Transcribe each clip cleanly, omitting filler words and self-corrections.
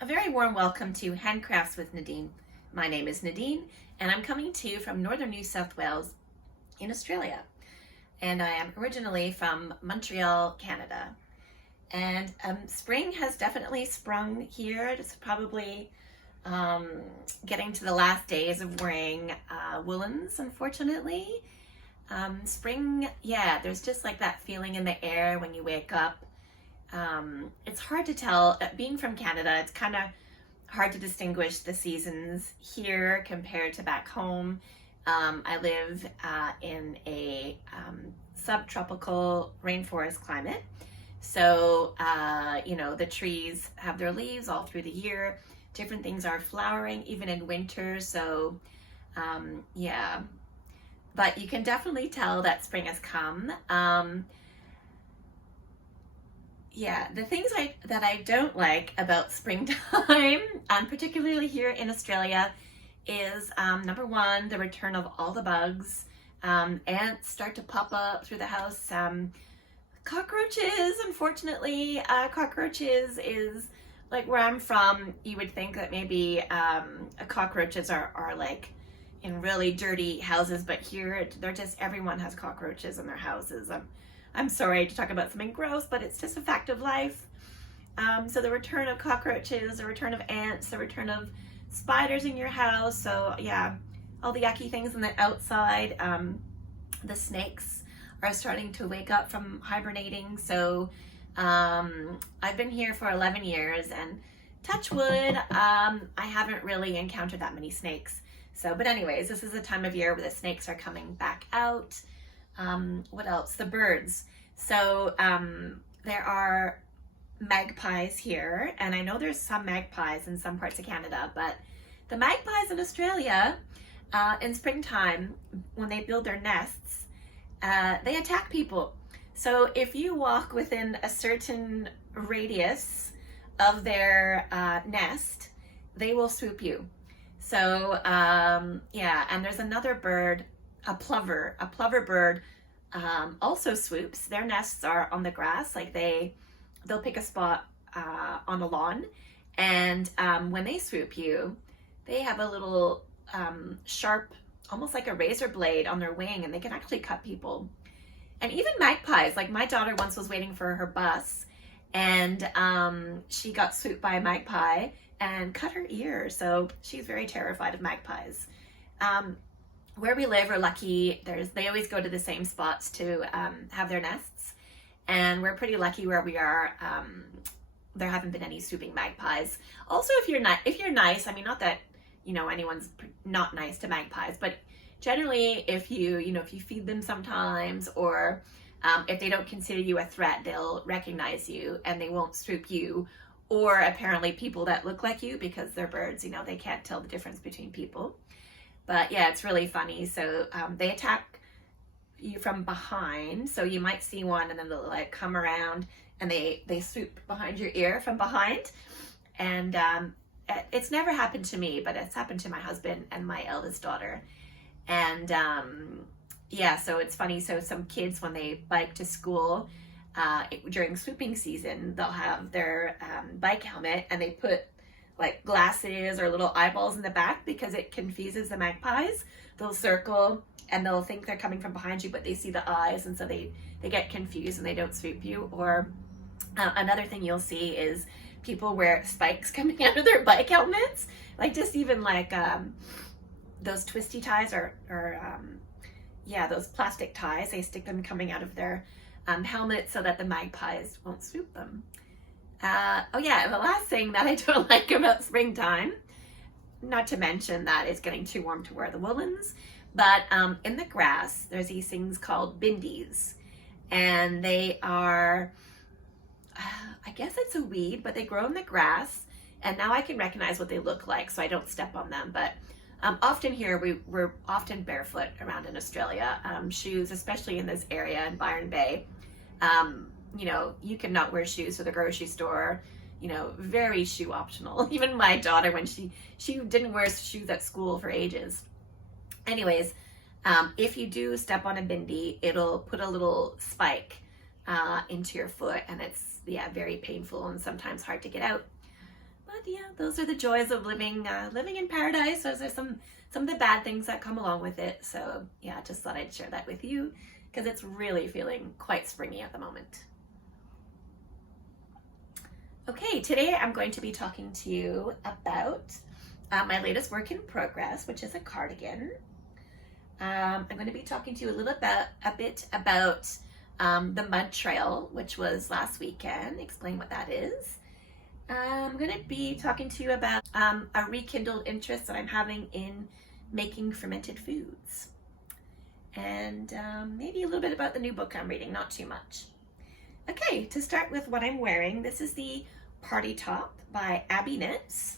A very warm welcome to Handcrafts with Nadine. My name is Nadine, and I'm coming to you from northern New South Wales in Australia. And I am originally from Montreal, Canada. And spring has definitely sprung here. It's probably getting to the last days of wearing woolens, unfortunately. Spring, yeah, there's just like that feeling in the air when you wake up. It's hard to tell. Being from Canada, it's kind of hard to distinguish the seasons here compared to back home. I live in a subtropical rainforest climate. So, the trees have their leaves all through the year. Different things are flowering even in winter. So, yeah. But you can definitely tell that spring has come. Yeah, the things that I don't like about springtime, particularly here in Australia, is number one, the return of all the bugs. Ants start to pop up through the house. Cockroaches, unfortunately, cockroaches is like where I'm from. You would think that maybe cockroaches are like in really dirty houses, but here they're just, everyone has cockroaches in their houses. I'm sorry to talk about something gross, but it's just a fact of life. So the return of cockroaches, the return of ants, the return of spiders in your house. So yeah, all the yucky things on the outside. The snakes are starting to wake up from hibernating. So I've been here for 11 years and touch wood, I haven't really encountered that many snakes. So, but anyways, this is the time of year where the snakes are coming back out. What else? The birds. So there are magpies here, and I know there's some magpies in some parts of Canada, but the magpies in Australia in springtime, when they build their nests, they attack people. So if you walk within a certain radius of their nest, they will swoop you. So yeah, and there's another bird, a plover bird also swoops. Their nests are on the grass, like they'll pick a spot on a lawn, and when they swoop you, they have a little sharp, almost like a razor blade on their wing, and they can actually cut people. And even magpies, like my daughter once was waiting for her bus, and she got swooped by a magpie and cut her ear. So she's very terrified of magpies. Where we live, we're lucky. They always go to the same spots to have their nests, and we're pretty lucky where we are. There haven't been any swooping magpies. Also, if you're nice, I mean, not that anyone's not nice to magpies, but generally, if you feed them sometimes, or if they don't consider you a threat, they'll recognize you and they won't swoop you. Or apparently, people that look like you, because they're birds, they can't tell the difference between people. But yeah, it's really funny. So they attack you from behind. So you might see one and then they'll like come around and they swoop behind your ear from behind. And it's never happened to me, but it's happened to my husband and my eldest daughter. And yeah, so it's funny. So some kids, when they bike to school during swooping season, they'll have their bike helmet and they put like glasses or little eyeballs in the back because it confuses the magpies. They'll circle and they'll think they're coming from behind you, but they see the eyes, and so they get confused and they don't swoop you. Or another thing you'll see is people wear spikes coming out of their bike helmets, like just even like those twisty ties or yeah, those plastic ties. They stick them coming out of their helmet so that the magpies won't swoop them. Oh yeah, the last thing that I don't like about springtime, not to mention that it's getting too warm to wear the woolens, but in the grass, there's these things called bindies, and they are, I guess it's a weed, but they grow in the grass, and now I can recognize what they look like, so I don't step on them. But often here, we're often barefoot around in Australia. Shoes, especially in this area in Byron Bay, you cannot wear shoes to the grocery store, very shoe optional. Even my daughter, when she didn't wear shoes at school for ages. Anyways, if you do step on a bindi, it'll put a little spike into your foot, and it's, yeah, very painful and sometimes hard to get out. But yeah, those are the joys of living in paradise. Those are some of the bad things that come along with it. So yeah, just thought I'd share that with you because it's really feeling quite springy at the moment. Okay, today I'm going to be talking to you about my latest work in progress, which is a cardigan. I'm going to be talking to you a bit about the Mudtrail, which was last weekend. Explain what that is. I'm going to be talking to you about a rekindled interest that I'm having in making fermented foods, and maybe a little bit about the new book I'm reading, not too much. Okay, to start with what I'm wearing, this is the Party Top by Abbeyknits.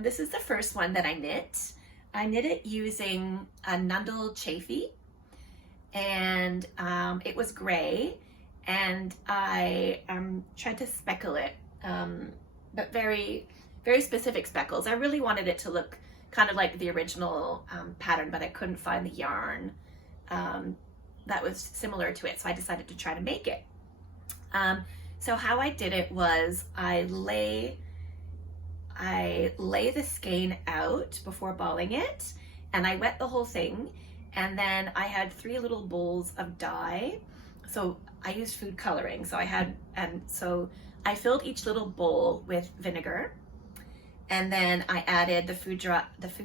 This is the first one that I knit. I knit it using a Nundle Chafee, and it was gray, and I tried to speckle it, but very, very specific speckles. I really wanted it to look kind of like the original pattern, but I couldn't find the yarn that was similar to it, so I decided to try to make it. So how I did it was I lay the skein out before balling it, and I wet the whole thing, and then I had 3 little bowls of dye. So I used food coloring. So I filled each little bowl with vinegar, and then I added the food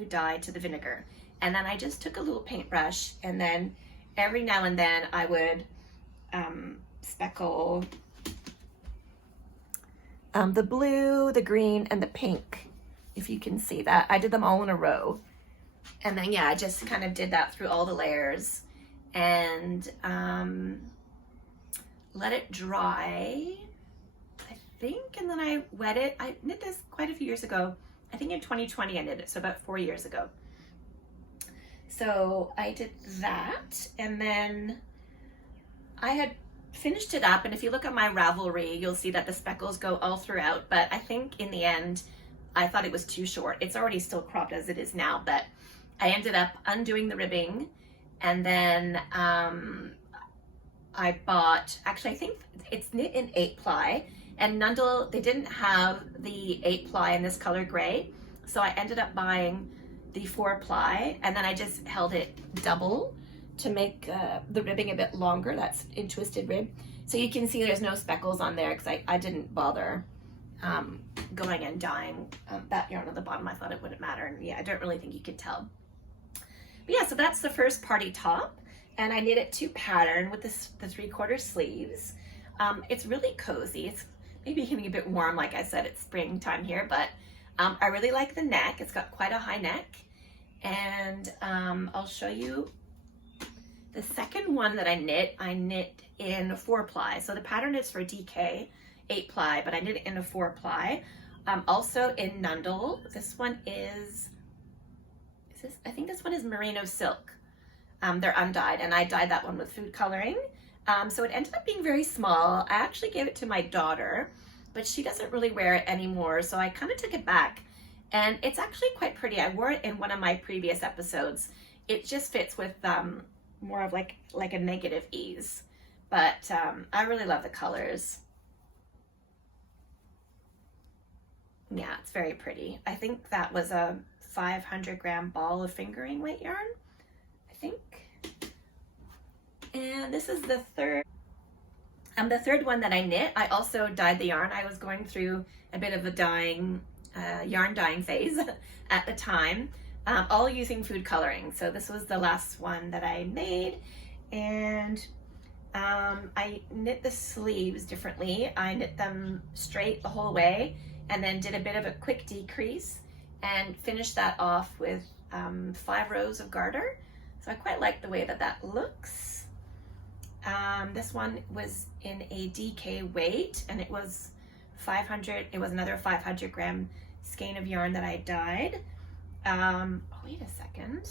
dye to the vinegar, and then I just took a little paintbrush, and then every now and then I would speckle the blue, the green, and the pink, if you can see that. I did them all in a row. And then, yeah, I just kind of did that through all the layers and let it dry, I think, and then I wet it. I knit this quite a few years ago. I think in 2020 I knit it, so about 4 years ago. So I did that, and then I had finished it up, and if you look at my Ravelry, you'll see that the speckles go all throughout, but I think in the end I thought it was too short. It's already still cropped as it is now, but I ended up undoing the ribbing, and then I bought, actually I think it's knit in 8-ply, and Nundle, they didn't have the 8-ply in this color gray, so I ended up buying the 4-ply, and then I just held it double to make the ribbing a bit longer. That's in twisted rib. So you can see there's no speckles on there because I didn't bother going and dyeing that yarn on the bottom. I thought it wouldn't matter, and yeah, I don't really think you could tell. But yeah, so that's the first Party Top, and I knit it to pattern with the 3/4 sleeves. It's really cozy. It's maybe getting a bit warm, like I said, it's springtime here, but I really like the neck. It's got quite a high neck, and I'll show you the second one that I knit in a 4-ply. So the pattern is for DK 8-ply, but I knit it in a 4-ply. Also in Nundle. This one is I think this one is merino silk. They're undyed, and I dyed that one with food coloring. So it ended up being very small. I actually gave it to my daughter, but she doesn't really wear it anymore, so I kind of took it back. And it's actually quite pretty. I wore it in one of my previous episodes. It just fits with more of like a negative ease, but I really love the colors. Yeah, it's very pretty. I think that was a 500-gram ball of fingering weight yarn, I think. And this is the third one that I knit. I also dyed the yarn. I was going through a bit of a yarn dyeing phase at the time. All using food coloring. So this was the last one that I made, and I knit the sleeves differently. I knit them straight the whole way, and then did a bit of a quick decrease and finished that off with 5 rows of garter. So I quite like the way that looks. This one was in a DK weight, and it was 500. It was another 500-gram skein of yarn that I dyed. Wait a second.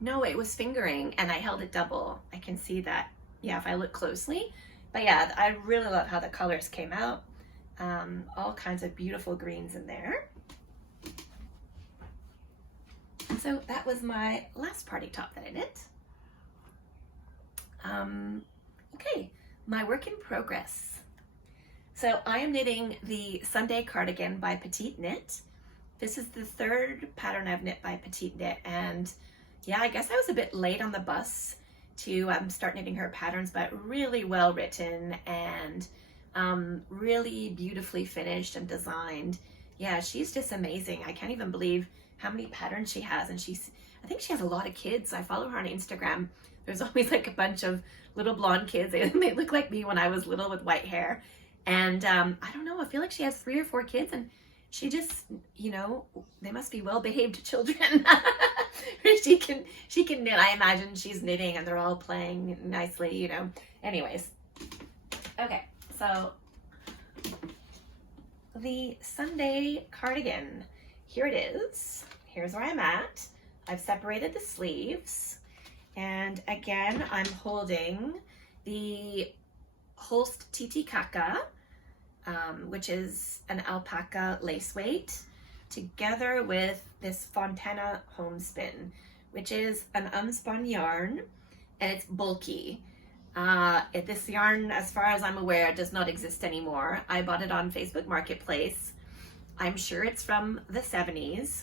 No, it was fingering, and I held it double. I can see that, yeah, if I look closely. But yeah, I really love how the colors came out. All kinds of beautiful greens in there. So that was my last Party Top that I knit. Okay, my work in progress. So I am knitting the Sunday Cardigan by Petite Knit. This is the third pattern I've knit by Petite Knit, and yeah, I guess I was a bit late on the bus to start knitting her patterns, but really well written and really beautifully finished and designed. Yeah, she's just amazing. I can't even believe how many patterns she has, and I think she has a lot of kids. I follow her on Instagram. There's always like a bunch of little blonde kids, and they look like me when I was little with white hair. And I don't know, I feel like she has 3 or 4 kids, and she just, you know, they must be well-behaved children. she can knit. I imagine she's knitting and they're all playing nicely, you know. Anyways, okay, so the Sunday Cardigan, here it is. Here's where I'm at. I've separated the sleeves, and again, I'm holding the Holst Titicaca, which is an alpaca lace weight, together with this Fontana Homespin, which is an unspun yarn, and it's bulky. This yarn, as far as I'm aware, does not exist anymore. I bought it on Facebook Marketplace. I'm sure it's from the 70s.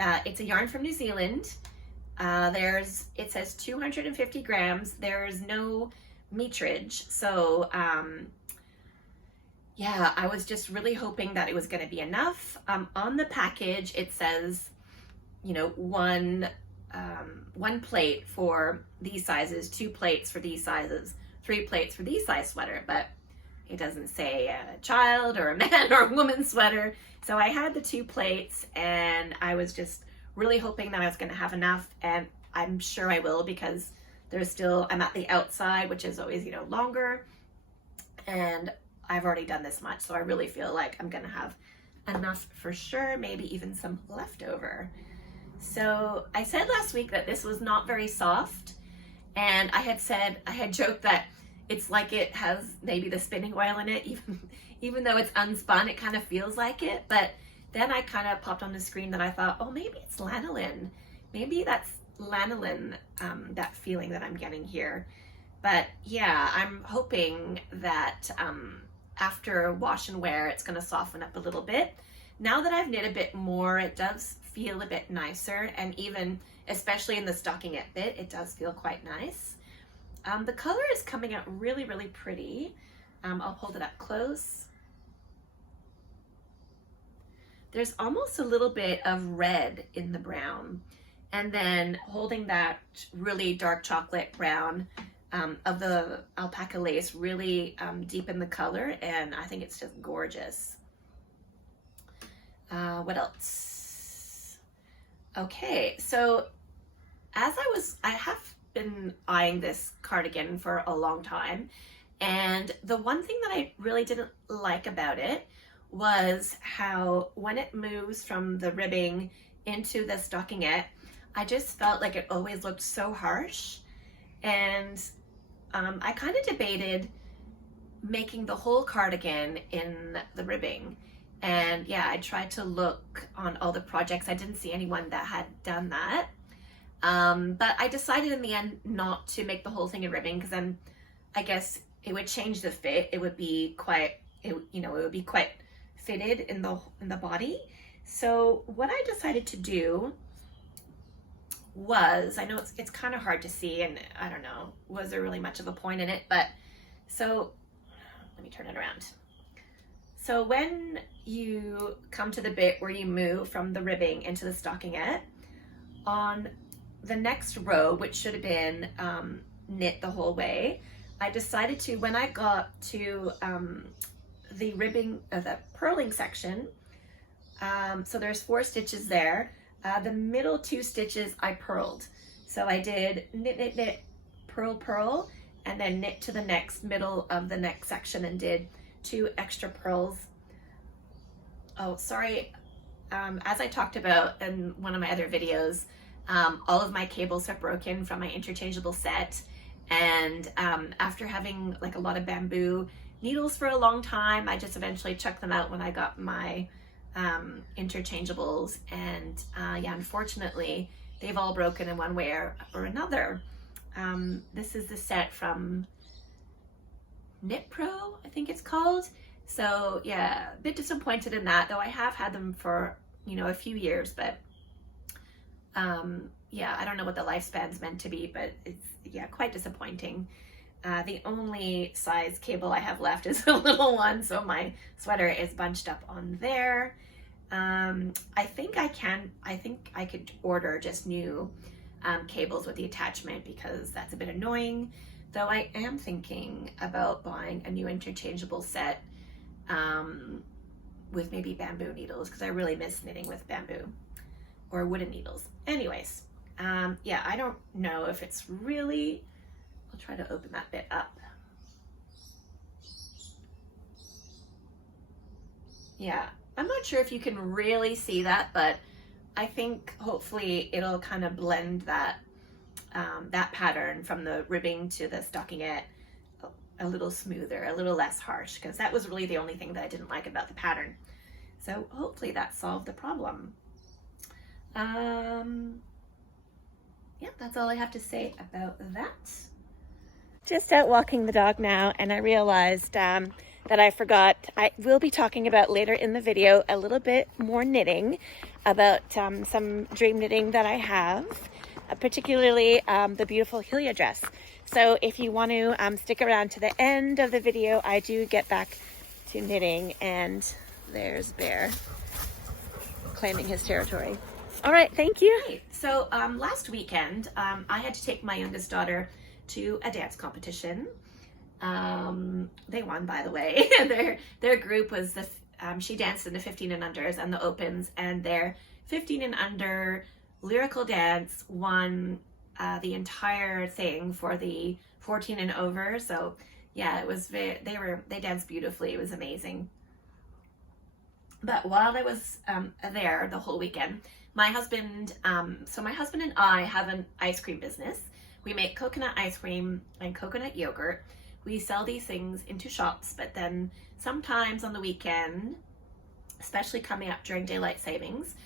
It's a yarn from New Zealand. It says 250 grams. There's no meterage, so yeah, I was just really hoping that it was going to be enough. On the package, it says, you know, one plate for these sizes, 2 plates for these sizes, 3 plates for these size sweater, but it doesn't say a child or a man or a woman sweater. So I had the 2 plates, and I was just really hoping that I was going to have enough, and I'm sure I will, because I'm at the outside, which is always, you know, longer, and I've already done this much, so I really feel like I'm gonna have enough for sure, maybe even some leftover. So I said last week that this was not very soft, and I had joked that it's like it has maybe the spinning oil in it, even though it's unspun, it kind of feels like it. But then I kind of popped on the screen that I thought, oh, maybe it's lanolin. Maybe that's lanolin, that feeling that I'm getting here. But yeah, I'm hoping that after wash and wear, it's going to soften up a little bit. Now that I've knit a bit more, it does feel a bit nicer, and even, especially in the stockinette bit, it does feel quite nice. The color is coming out really, really pretty. I'll hold it up close. There's almost a little bit of red in the brown, and then holding that really dark chocolate brown of the alpaca lace really deepen the color, and I think it's just gorgeous. What else? Okay, so I have been eyeing this cardigan for a long time, and the one thing that I really didn't like about it was how when it moves from the ribbing into the stockinette, I just felt like it always looked so harsh. And I kind of debated making the whole cardigan in the ribbing. And yeah, I tried to look on all the projects. I didn't see anyone that had done that. But I decided in the end not to make the whole thing in ribbing, because then I guess it would change the fit. It would be quite, it would be quite fitted in the body. So what I decided to do was, I know it's kind of hard to see, and I don't know, was there really much of a point in it, but so let me turn it around. So when you come to the bit where you move from the ribbing into the stockinette, on the next row, which should have been knit the whole way, I decided to, when I got to the ribbing, the purling section, so there's 4 stitches there, the middle 2 stitches I purled. So I did knit, knit, knit, purl, purl, and then knit to the next middle of the next section and did 2 extra purls. Oh, sorry, as I talked about in one of my other videos, all of my cables are broken from my interchangeable set, and after having like a lot of bamboo needles for a long time, I just eventually chucked them out when I got my interchangeables, and yeah, unfortunately they've all broken in one way or another. This is the set from Knit Pro, I think it's called. So yeah, a bit disappointed in that, though I have had them for, you know, a few years, but yeah, I don't know what the lifespan's meant to be, but it's, yeah, quite disappointing. The only size cable I have left is a little one, so my sweater is bunched up on there. I think I could order just new cables with the attachment, because that's a bit annoying, though I am thinking about buying a new interchangeable set with maybe bamboo needles, because I really miss knitting with bamboo or wooden needles. Anyways, yeah, I don't know if it's really, I'll try to open that bit up. Yeah, I'm not sure if you can really see that, but I think hopefully it'll kind of blend that that pattern from the ribbing to the stockinette a little smoother, a little less harsh, because that was really the only thing that I didn't like about the pattern. So hopefully that solved the problem. Yeah, that's all I have to say about that. Just out walking the dog now, and I realized that I forgot, I will be talking about later in the video a little bit more knitting, about some dream knitting that I have, particularly the beautiful Hilja dress. So if you want to stick around to the end of the video, I do get back to knitting, and there's Bear claiming his territory. All right, thank you. So last weekend, I had to take my youngest daughter to a dance competition. They won, by the way. their group was she danced in the 15 and unders and the opens, and their 15 and under lyrical dance won the entire thing for the 14 and over. So yeah, it was they danced beautifully. It was amazing. But while I was there the whole weekend, my husband and I have an ice cream business. We make coconut ice cream and coconut yogurt. We sell these things into shops, but then sometimes on the weekend, especially coming up during daylight savings,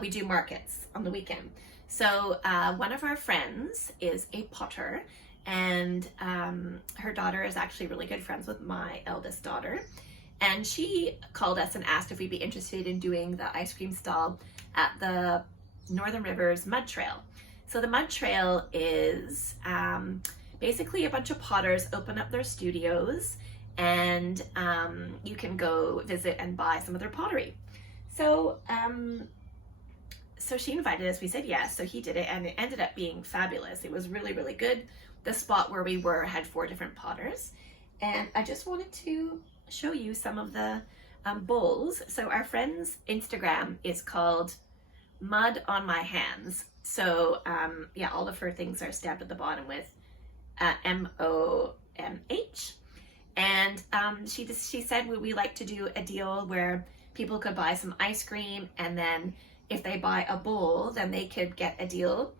we do markets on the weekend. So one of our friends is a potter, and her daughter is actually really good friends with my eldest daughter. And she called us and asked if we'd be interested in doing the ice cream stall at the Northern Rivers Mudtrail. So the Mudtrail is basically a bunch of potters open up their studios, and you can go visit and buy some of their pottery. So so she invited us, we said yes, so he did it, and it ended up being fabulous. It was really, really good. The spot where we were had 4 different potters, and I just wanted to show you some of the bowls. So our friend's Instagram is called Mud on My Hands. So yeah, all of her things are stamped at the bottom with MOMH. And she said, would we like to do a deal where people could buy some ice cream, and then if they buy a bowl, then they could get a deal.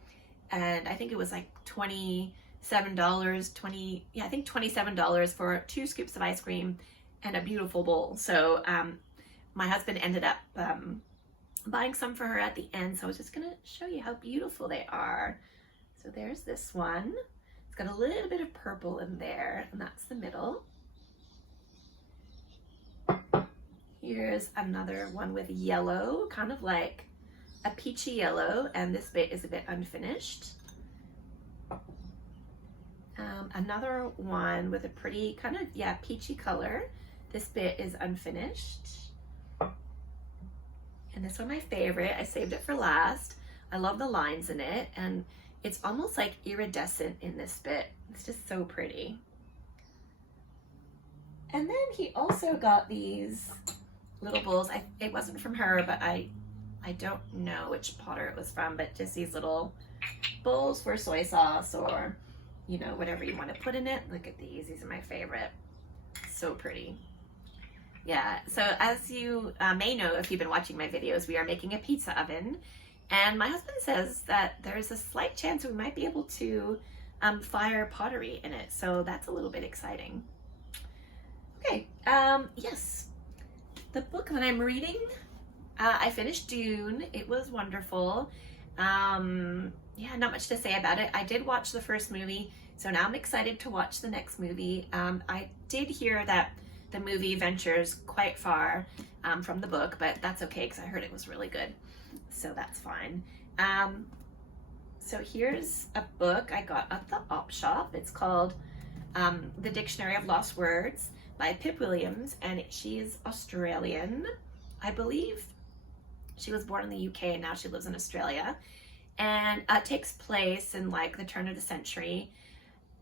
And I think it was like $27, $27 for 2 scoops of ice cream and a beautiful bowl. So my husband ended up buying some for her at the end. So I was just gonna show you how beautiful they are. So there's this one. It's got a little bit of purple in there, and that's the middle. Here's another one with yellow, kind of like a peachy yellow, and this bit is a bit unfinished. Another one with a pretty kind of, yeah, peachy color. This bit is unfinished. And this one, my favorite, I saved it for last. I love the lines in it, and it's almost like iridescent in this bit. It's just so pretty. And then he also got these little bowls. It wasn't from her, but I don't know which potter it was from, but just these little bowls for soy sauce, or, you know, whatever you want to put in it. Look at these. These are my favorite. So pretty. Yeah, so as you may know if you've been watching my videos, we are making a pizza oven, and my husband says that there's a slight chance we might be able to fire pottery in it, so that's a little bit exciting. Okay, yes, the book that I'm reading, I finished Dune. It was wonderful. Yeah, not much to say about it. I did watch the first movie, so now I'm excited to watch the next movie. I did hear that the movie ventures quite far from the book, but that's okay because I heard it was really good, so that's fine. So here's a book I got at the op shop. It's called The Dictionary of Lost Words by Pip Williams, and she's Australian, I believe. She was born in the UK and now she lives in Australia, and takes place in like the turn of the century,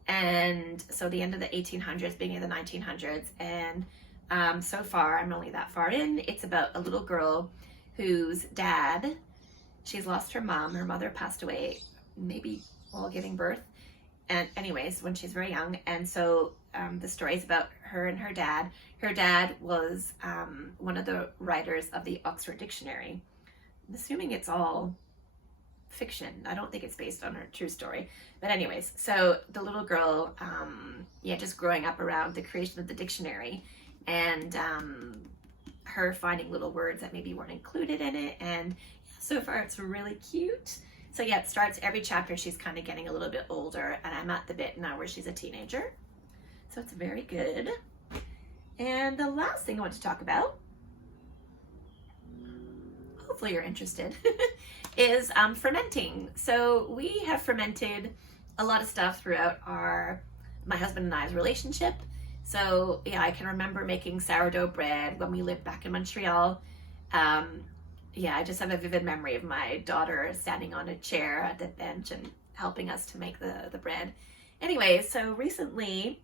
and so the end of the 1800s, beginning of the 1900s. And so far, I'm only that far in, it's about a little girl whose dad, she's lost her mom. Her mother passed away maybe while giving birth, and anyways, when she's very young. And so the story is about her and her dad. Her dad was one of the writers of the Oxford Dictionary. I'm assuming it's all fiction. I don't think it's based on her true story, but anyways, so the little girl, just growing up around the creation of the dictionary, and her finding little words that maybe weren't included in it. And so far it's really cute. So yeah, it starts every chapter, she's kind of getting a little bit older, and I'm at the bit now where she's a teenager. So it's very good. And the last thing I want to talk about, hopefully you're interested, is fermenting. So we have fermented a lot of stuff throughout my husband and I's relationship. So yeah, I can remember making sourdough bread when we lived back in Montreal. I just have a vivid memory of my daughter standing on a chair at the bench and helping us to make the bread. Anyway, so recently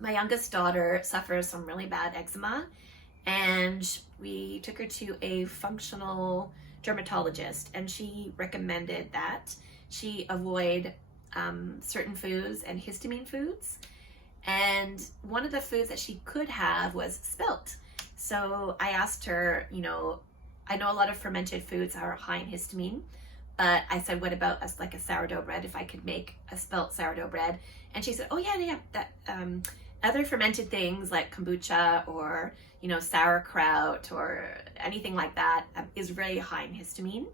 my youngest daughter suffers some really bad eczema, and we took her to a functional dermatologist, and she recommended that she avoid certain foods and histamine foods. And one of the foods that she could have was spelt. So I asked her, I know a lot of fermented foods are high in histamine, but I said, what about like a sourdough bread, if I could make a spelt sourdough bread? And she said, oh yeah, that other fermented things like kombucha or sauerkraut or anything like that is very high in histamine.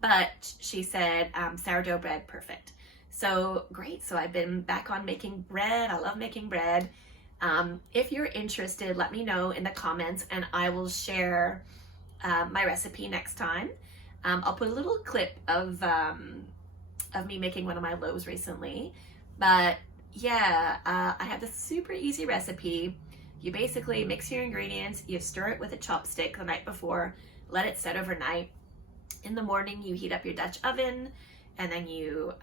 But she said sourdough bread, perfect. So great. So I've been back on making bread. I love making bread. If you're interested, let me know in the comments, and I will share my recipe next time. I'll put a little clip of me making one of my loaves recently. But yeah, I have this super easy recipe. You basically mix your ingredients, you stir it with a chopstick the night before, let it set overnight. In the morning, you heat up your Dutch oven, and then you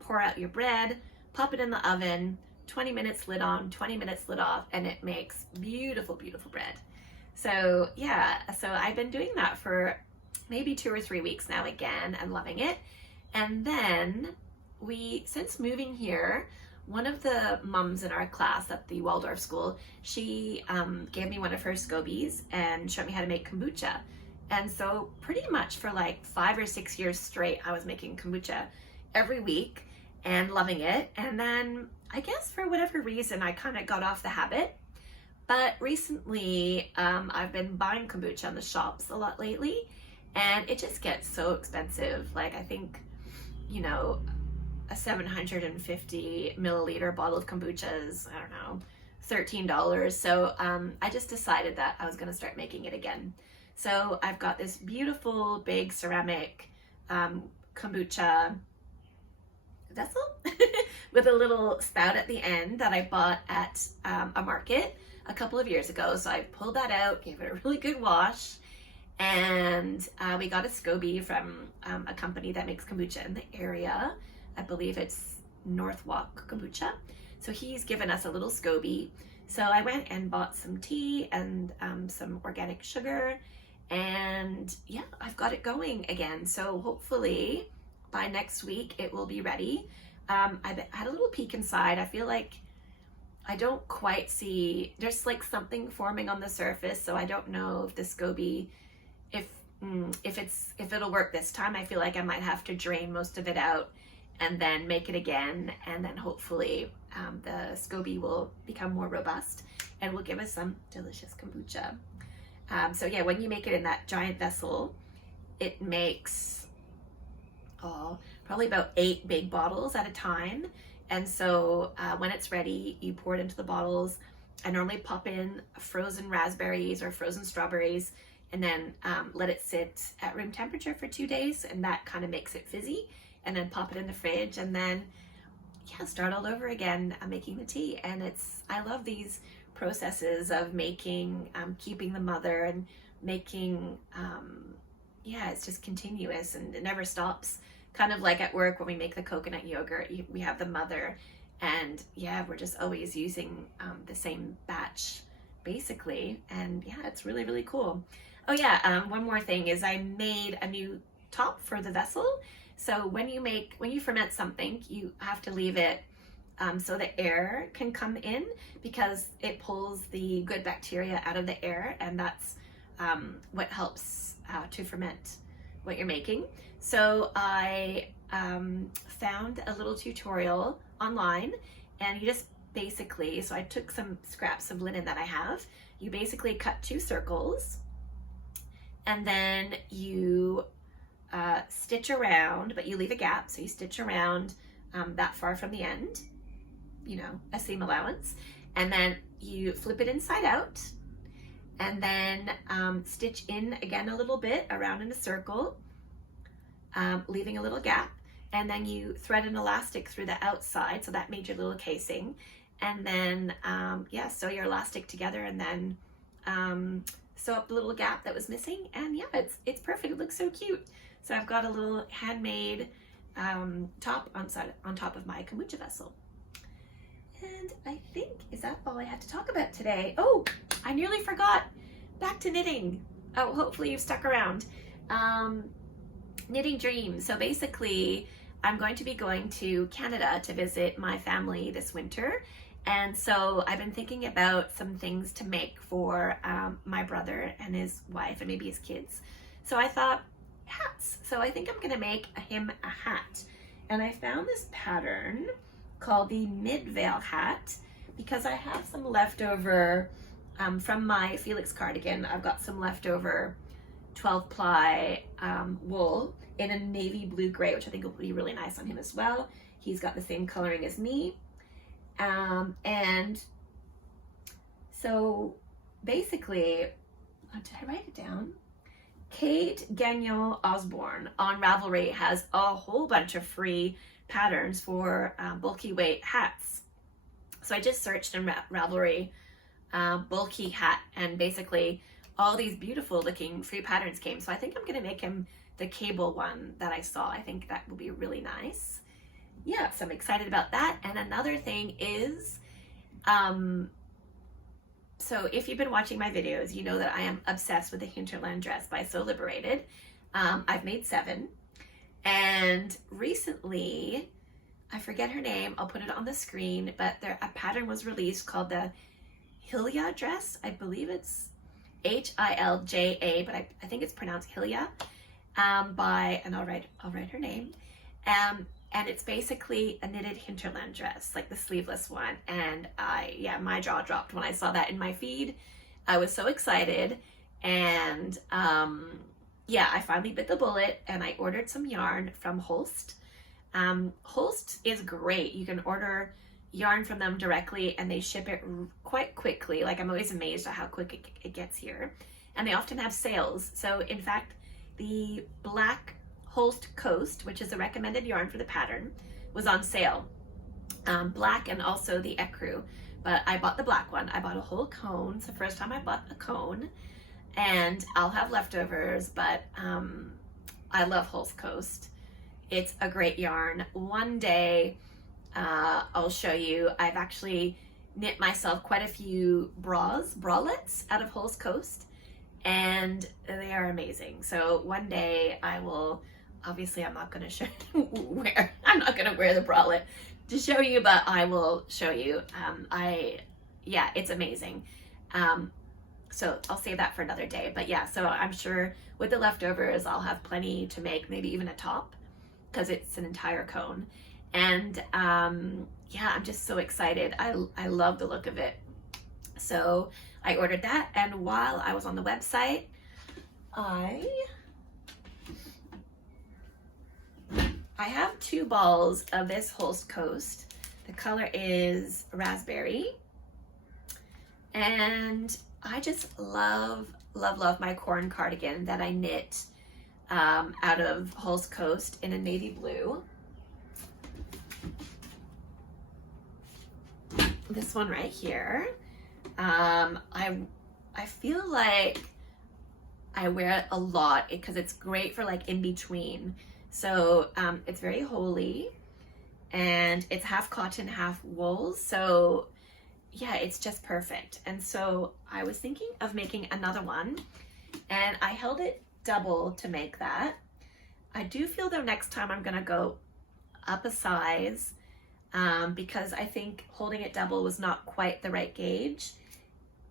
pour out your bread, pop it in the oven, 20 minutes lid on, 20 minutes lid off, and it makes beautiful, beautiful bread. So yeah, so I've been doing that for maybe 2 or 3 weeks now again, and loving it. And then since moving here, one of the mums in our class at the Waldorf school, she gave me one of her scobies and showed me how to make kombucha. And so pretty much for like 5 or 6 years straight, I was making kombucha every week and loving it. And then I guess for whatever reason, I kind of got off the habit. But recently, I've been buying kombucha in the shops a lot lately, and it just gets so expensive. Like, I think, a 750 milliliter bottle of kombucha is, I don't know, $13. So I just decided that I was going to start making it again. So I've got this beautiful big ceramic kombucha vessel with a little spout at the end that I bought at a market a couple of years ago. So I pulled that out, gave it a really good wash, and we got a SCOBY from a company that makes kombucha in the area. I believe it's Northwalk Kombucha. So he's given us a little SCOBY. So I went and bought some tea and some organic sugar, and yeah, I've got it going again. So hopefully by next week it will be ready. I had a little peek inside. I feel like I don't quite see, there's like something forming on the surface, so I don't know if the SCOBY, if it'll work this time. I feel like I might have to drain most of it out and then make it again, and then hopefully the SCOBY will become more robust and will give us some delicious kombucha. So yeah, when you make it in that giant vessel, it makes probably about 8 big bottles at a time. And so when it's ready, you pour it into the bottles, I normally pop in frozen raspberries or frozen strawberries and then let it sit at room temperature for 2 days, and that kind of makes it fizzy, and then pop it in the fridge, and then yeah, start all over again making the tea. And I love these processes of making, keeping the mother and making, yeah, it's just continuous and it never stops. Kind of like at work when we make the coconut yogurt, we have the mother, and yeah, we're just always using the same batch basically. And yeah, it's really, really cool. Oh yeah, one more thing is I made a new top for the vessel. So when you ferment something, you have to leave it so the air can come in, because it pulls the good bacteria out of the air, and that's what helps to ferment what you're making. So I found a little tutorial online, and you just basically, so I took some scraps of linen that I have, you basically cut 2 circles, and then you stitch around, but you leave a gap, so you stitch around that far from the end, you know, a seam allowance, and then you flip it inside out, and then stitch in again a little bit around in a circle, leaving a little gap, and then you thread an elastic through the outside, so that made your little casing, and then yeah, sew your elastic together, and then sew up the little gap that was missing, and yeah, it's perfect. It looks so cute. So I've got a little handmade top on top of my kombucha vessel. And I think, is that all I had to talk about today? Oh, I nearly forgot. Back to knitting. Oh, hopefully you've stuck around. Knitting dreams. So basically, I'm going to be going to Canada to visit my family this winter. And so I've been thinking about some things to make for my brother and his wife and maybe his kids. So I thought, hats. So I think I'm gonna make him a hat. And I found this pattern called the Midvale hat because I have some leftover from my Felix cardigan. I've got some leftover 12 ply wool in a navy blue gray, which I think will be really nice on him as well. He's got the same coloring as me. And so basically, did I write it down? Kate Gangnon Osborne on Ravelry has a whole bunch of free patterns for bulky weight hats. So I just searched in Ravelry bulky hat, and basically all these beautiful looking free patterns came. So I think I'm gonna make him the cable one that I saw. I think that will be really nice. Yeah, so I'm excited about that. And another thing is, so if you've been watching my videos, you know that I am obsessed with the hinterland dress by So Liberated. I've made 7. And recently, I forget her name, I'll put it on the screen, but a pattern was released called the Hilja dress. I believe it's Hilja, but I think it's pronounced Hilja, and I'll write her name. And it's basically a knitted hinterland dress, like the sleeveless one. And yeah, my jaw dropped when I saw that in my feed. I was so excited. And yeah, I finally bit the bullet and I ordered some yarn from Holst. Holst is great. You can order yarn from them directly and they ship it quite quickly. Like, I'm always amazed at how quick it gets here. And they often have sales. So in fact, the black Holst Coast, which is the recommended yarn for the pattern, was on sale. Black and also the ecru, but I bought the black one. I bought a whole cone. It's the first time I bought a cone, and I'll have leftovers, but I love Holst Coast. It's a great yarn. One day I'll show you. I've actually knit myself quite a few bralettes out of Holst Coast, and they are amazing. So one day I will. Obviously, I'm not going to show I'm not going to wear the bralette to show you, but I will show you. Yeah, it's amazing. So I'll save that for another day. But yeah, so I'm sure with the leftovers, I'll have plenty to make, maybe even a top, because it's an entire cone. And yeah, I'm just so excited. I love the look of it. So I ordered that, and while I was on the website, I have 2 balls of this Holst Coast. The color is raspberry, And I just love, love, love my Corran cardigan that I knit out of Hulse Coast in a navy blue. This one right here. I feel like I wear it a lot because it's great for like in between. So it's very holey, and it's half cotton, half wool. So yeah, it's just perfect. And so I was thinking of making another one, and I held it double to make that. I do feel though next time I'm gonna go up a size because I think holding it double was not quite the right gauge,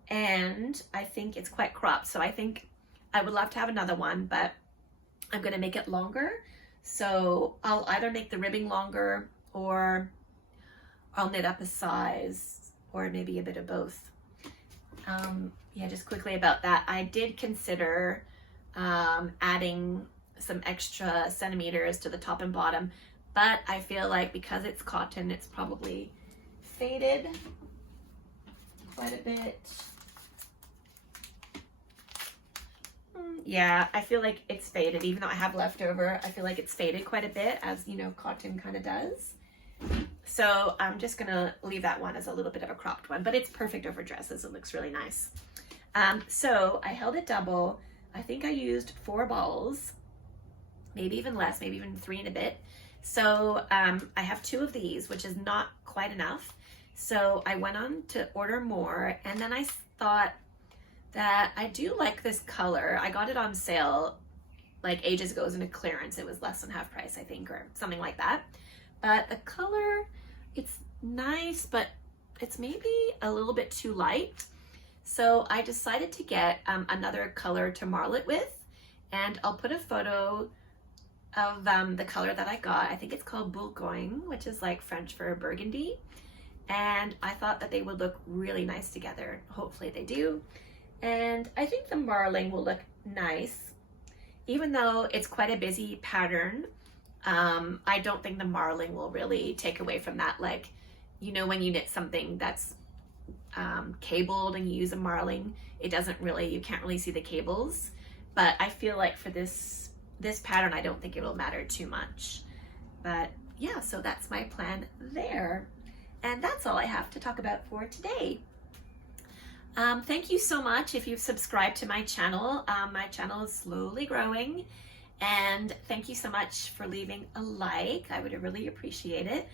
and I think it's quite cropped. So I think I would love to have another one, but I'm gonna make it longer. So I'll either make the ribbing longer, or I'll knit up a size, or maybe a bit of both. Yeah, just quickly about that, I did consider adding some extra centimeters to the top and bottom, but I feel like because it's cotton, it's probably faded quite a bit. Yeah, I feel like it's faded, even though I have leftover. I feel like it's faded quite a bit, as you know, cotton kind of does. So I'm just gonna leave that one as a little bit of a cropped one, but it's perfect over dresses. It looks really nice. So I held it double. I think I used 4 balls, maybe even less, maybe even 3 and a bit. So I have 2 of these, which is not quite enough. So I went on to order more, and then I thought that I do like this color. I got it on sale like ages ago. It was in a clearance. It was less than half price, I think, or something like that. But the color, it's nice, but it's maybe a little bit too light. So I decided to get another color to marl it with, and I'll put a photo of the color that I got. I think it's called Bourgogne, which is like French for burgundy. And I thought that they would look really nice together. Hopefully they do. And I think the marling will look nice. Even though it's quite a busy pattern, I don't think the marling will really take away from that. Like, you know, when you knit something that's cabled and you use a marling, it doesn't really, you can't really see the cables. But I feel like for this pattern, I don't think it will matter too much. But yeah, so that's my plan there. And that's all I have to talk about for today. Thank you so much if you've subscribed to my channel. My channel is slowly growing, and thank you so much for leaving a like. I would really appreciate it.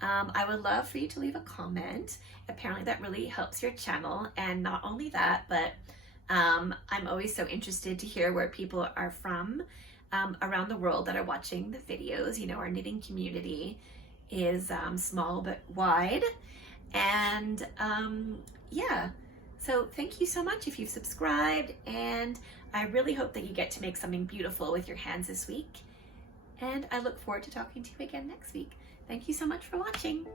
I would love for you to leave a comment. Apparently that really helps your channel, and not only that, but I'm always so interested to hear where people are from around the world that are watching the videos. You know, our knitting community is small but wide, and yeah. So thank you so much if you've subscribed, and I really hope that you get to make something beautiful with your hands this week. And I look forward to talking to you again next week. Thank you so much for watching.